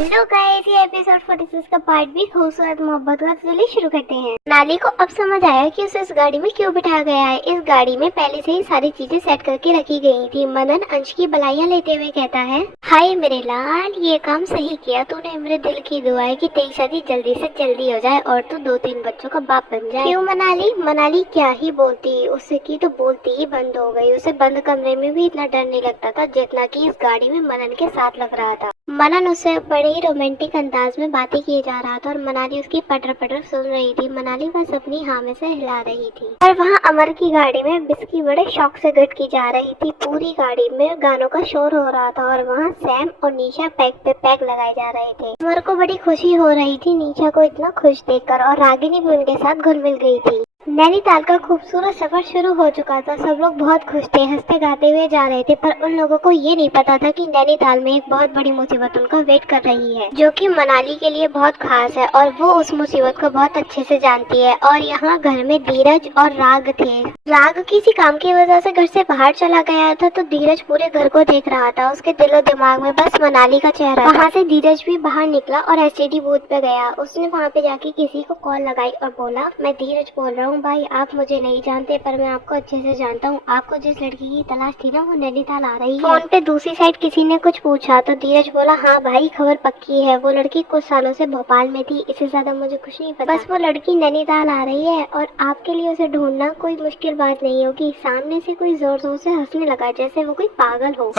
Hello guys, ये episode 46 का part भी खूबसूरत मोहब्बत का। चलिए शुरू करते हैं। नाली को अब समझ आया कि उसे इस गाड़ी में क्यों बिठाया गया है। इस गाड़ी में पहले से ही सारी चीजें सेट करके रखी गई थी। मनन अंश की बलाइयां लेते हुए कहता है, हाय मेरे लाल, ये काम सही किया तूने। मेरे दिल की दुआ है कि तेरी शादी जल्दी से जल्दी हो जाए और तू 2-3 बच्चों का बाप बन जाए। क्यों मनाली? मनाली क्या ही बोलती, उससे की तो बोलती ही बंद हो गई। उसे बंद कमरे में भी इतना डर नहीं लगता था जितना कि इस गाड़ी में मनन के साथ लग रहा था। मनन उससे बड़े ही रोमांटिक अंदाज में बातें किए जा रहा था और मनाली उसकी पटर पटर सुन रही थी। मनाली बस अपनी हाँ में से हिला रही थी। और वहाँ अमर की गाड़ी में बिस्की बड़े शौक से गटकी जा रही थी। पूरी गाड़ी में गानों का शोर हो रहा था और वहाँ सैम और निशा पैक पे पैक लगाए जा रहे थे। अमर को बड़ी खुशी हो रही थी निशा को इतना खुश देखकर, और रागिनी भी उनके साथ घुल मिल गई थी। नैनीताल का खूबसूरत सफर शुरू हो चुका था। सब लोग बहुत खुश थे, हंसते गाते हुए जा रहे थे, पर उन लोगों को ये नहीं पता था कि नैनीताल में एक बहुत बड़ी मुसीबत उनका वेट कर रही है, जो कि मनाली के लिए बहुत खास है और वो उस मुसीबत को बहुत अच्छे से जानती है। और यहाँ घर में धीरज और राग थे। राग किसी काम की वजह से घर से बाहर चला गया था, तो धीरज पूरे घर को देख रहा था। उसके दिलो दिमाग में बस मनाली का चेहरा। वहाँ से धीरज भी बाहर निकला और एसटीडी बूथ पे गया। उसने वहाँ पे जाके किसी को कॉल लगाई और बोला, मैं धीरज बोल रहा हूँ भाई, आप मुझे नहीं जानते पर मैं आपको अच्छे से जानता हूँ। आपको जिस लड़की की तलाश थी ना, वो नैनीताल आ रही है। फोन पे दूसरी साइड किसी ने कुछ पूछा तो धीरज बोला, हाँ भाई खबर पक्की है। वो लड़की कुछ सालों से भोपाल में थी, इससे ज्यादा मुझे कुछ नहीं पता। बस वो लड़की नैनीताल आ रही है और आपके लिए उसे ढूंढना कोई मुश्किल बात नहीं होगी। सामने से कोई जोर जोर से हंसने लगा जैसे वो कोई पागल हो।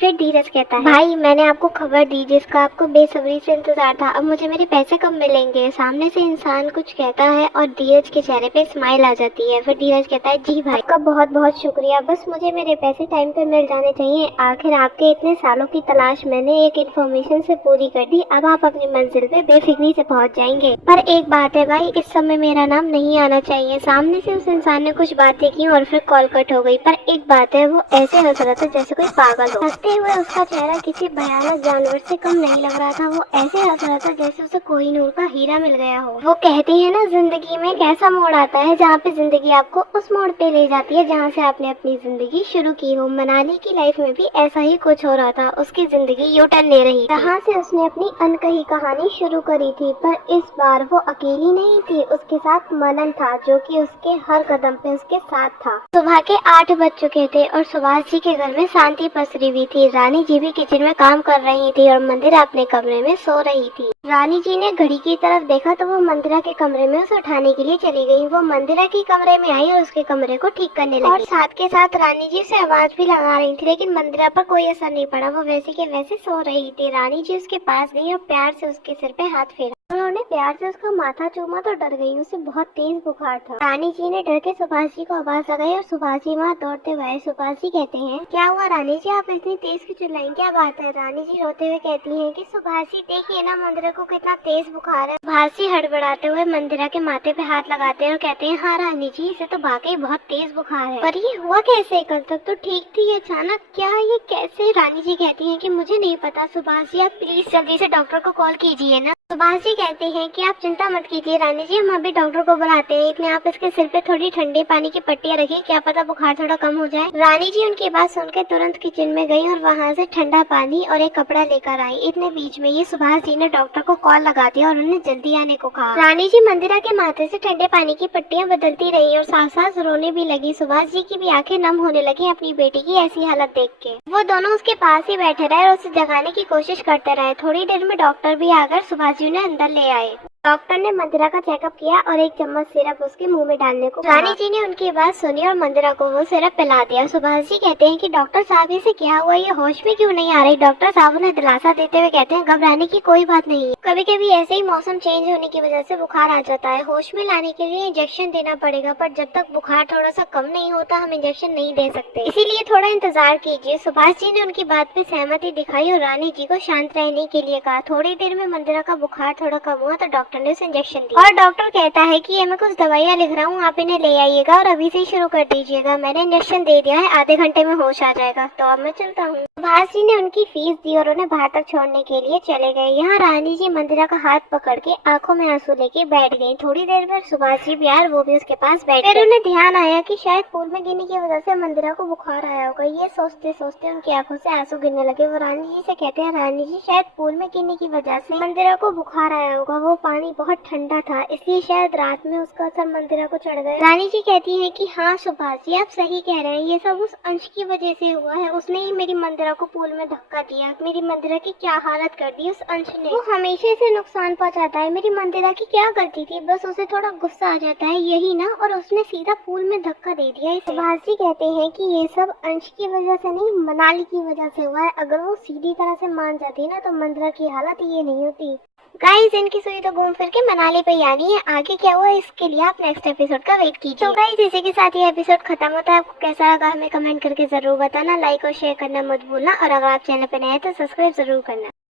फिर धीरज कहता है, भाई मैंने आपको खबर दी जिसका आपको बेसब्री से इंतजार था। अब मुझे मेरे पैसे कब मिलेंगे? सामने से इंसान कुछ कहता है और धीरज के चेहरे पे स्माइल आ जाती है। फिर धीरज कहता है, जी भाई आपका बहुत बहुत शुक्रिया, बस मुझे मेरे पैसे टाइम पे मिल जाने चाहिए। आखिर आपके इतने सालों की तलाश मैंने एक इन्फॉर्मेशन से पूरी कर दी। अब आप अपनी मंजिल पे बेफिक्री से पहुंच जाएंगे। पर एक बात है भाई, इस समय मेरा नाम नहीं आना चाहिए। सामने से उस इंसान ने कुछ बातें की और फिर कॉल कट हो गई। पर एक बात है, वो ऐसे हंस रहा था जैसे कोई पागल हो। हंसते हुए उसका चेहरा किसी भयानक जानवर से कम नहीं लग रहा था। वो ऐसे हंस रहा था जैसे उसे कोहिनूर का हीरा मिल गया हो। वो कहती है ना, जिंदगी में एक ऐसा मोड़ आता है जहाँ पे जिंदगी आपको उस मोड़ पे ले जाती है जहाँ से आपने अपनी जिंदगी शुरू की हो। मनाली की लाइफ में भी ऐसा ही कुछ हो रहा था। उसकी जिंदगी यू टर्न ले रही थी। जहाँ से उसने अपनी अनकही कहानी शुरू करी थी, पर इस बार वो अकेली नहीं थी। उसके साथ मनन था, जो कि उसके हर कदम पे उसके साथ था। सुबह के 8 बज चुके थे और सुभाष जी के घर में शांति पसरी हुई थी। रानी जी भी किचन में काम कर रही थी और मंदिरा अपने कमरे में सो रही थी। रानी जी ने घड़ी की तरफ देखा तो वो मंदिरा के कमरे में उसे उठाने के लिए चली गई। वो मंदिरा के कमरे में आई और उसके कमरे को ठीक करने लगी और साथ के साथ रानी जी से आवाज भी लगा रही थी, लेकिन मंदिरा पर कोई असर नहीं पड़ा। वो वैसे के वैसे सो रही थी। रानी जी उसके पास गई और प्यार से उसके सिर पे हाथ फेरा। उन्होंने प्यार से उसका माथा चूमा तो डर गई। उसे बहुत तेज बुखार था। रानी जी ने डर के सुभाष जी को आवाज लगाई और सुभाष जी वहाँ दौड़ते हुए। सुभाष जी कहते हैं, क्या हुआ रानी जी, आप इतनी तेज क्यों चिल्लाई, क्या बात है? रानी जी रोते हुए कहती हैं कि सुभाष जी देखिए ना, मंदिरा को कितना तेज बुखार है। सुभाष जी हड़बड़ाते हुए मंदिरा के माथे पे हाथ लगाते हैं और कहते हैं, हाँ रानी जी, इसे तो वाकई बहुत तेज बुखार है, पर ये हुआ कैसे? कल तक तो ठीक थी, अचानक क्या ये कैसे? रानी जी कहती है कि मुझे नहीं पता। सुभाष जी आप प्लीज जल्दी से डॉक्टर को कॉल कीजिए ना। सुभाष जी कहते हैं कि आप चिंता मत कीजिए रानी जी, हम अभी डॉक्टर को बुलाते हैं। इतने आप इसके सिर पे थोड़ी ठंडे पानी की पट्टियां रखिए, क्या पता बुखार थोड़ा कम हो जाए। रानी जी उनकी बात सुनकर तुरंत किचन में गई और वहाँ से ठंडा पानी और एक कपड़ा लेकर आई। इतने बीच में ये सुभाष जी ने डॉक्टर को कॉल लगा दिया और उन्हें जल्दी आने को कहा। रानी जी मंदिरा के माथे से ठंडे पानी की पट्टियां बदलती रही और साथ साथ रोने भी लगी। सुभाष जी की भी आंखें नम होने लगी अपनी बेटी की ऐसी हालत देख के। वो दोनों उसके पास ही बैठे रहे और उसे जगाने की कोशिश करते रहे। थोड़ी देर में डॉक्टर भी आकर सुभाष जी उन्हें अंदर ले आए। डॉक्टर ने मंदिरा का चेकअप किया और एक चम्मच सिरप उसके मुंह में डालने को कहा। रानी जी ने उनकी बात सुनी और मंदिरा को वो सिरप पिला दिया। सुभाष जी कहते हैं कि डॉक्टर साहब इसे क्या हुआ, ये होश में क्यों नहीं आ रही? डॉक्टर साहब उन्हें दिलासा देते हुए कहते हैं, घबराने की कोई बात नहीं है, कभी कभी ऐसे ही मौसम चेंज होने की वजह से बुखार आ जाता है। होश में लाने के लिए इंजेक्शन देना पड़ेगा, पर जब तक बुखार थोड़ा सा कम नहीं होता हम इंजेक्शन नहीं दे सकते, इसीलिए थोड़ा इंतजार कीजिए। सुभाष जी ने उनकी बात पे सहमति दिखाई और रानी जी को शांत रहने के लिए कहा। थोड़ी देर में मंदिरा का बुखार थोड़ा कम हुआ तो डॉक्टर डॉक्टर ने उसे इंजेक्शन दिया और डॉक्टर कहता है कि ये मैं कुछ दवाइयाँ लिख रहा हूँ, आप इन्हें ले आइएगा और अभी से ही शुरू कर दीजिएगा। मैंने इंजेक्शन दे दिया है, आधे घंटे में होश आ जाएगा। तो अब मैं चलता हूँ। सुभाष जी ने उनकी फीस दी और उन्हें बाहर तक छोड़ने के लिए चले गए। यहाँ रानी जी मंदिरा का हाथ पकड़ के आंखों में आंसू लेके बैठ गई। थोड़ी देर बाद सुभाष जी भी आए, वो भी उसके पास बैठ गए। फिर उन्हें ध्यान आया कि शायद पूल में गिरने की वजह से मंदिरा को बुखार आया होगा। ये सोचते सोचते उनकी आंखों से आंसू गिरने लगे। वो रानी जी से कहते हैं, रानी जी शायद पूल में गिरने की वजह से मंदिरा को बुखार आया होगा। वो पानी बहुत ठंडा था, इसलिए शायद रात में उसका असर मंदिरा को चढ़ गया। रानी जी कहती है कि हाँ सुभाष जी, आप सही कह रहे हैं, ये सब उस अंश की वजह से हुआ है। उसने ही मेरी मंदिरा को पूल में धक्का दिया। मेरी मंदिरा की क्या हालत कर दी उस अंश ने। वो हमेशा इसे नुकसान पहुंचाता है। मेरी मंदिरा की क्या गलती थी, बस उसे थोड़ा गुस्सा आ जाता है, यही ना, और उसने सीधा पूल में धक्का दे दिया। सुभाष जी कहते हैं कि ये सब अंश की वजह से नहीं, मनाली की वजह से हुआ है। अगर वो सीधी तरह से मान जाती ना तो मंदिरा की हालत ये नहीं होती। गाइस, इनकी सुई तो घूम फिर के मनाली पे आनी है। आगे क्या हुआ इसके लिए आप नेक्स्ट एपिसोड का वेट कीजिए। तो गाइस, इसी के साथ ये एपिसोड खत्म होता है। आपको कैसा लगा हमें कमेंट करके जरूर बताना। लाइक और शेयर करना मत भूलना, और अगर आप चैनल पे नए हैं तो सब्सक्राइब जरूर करना।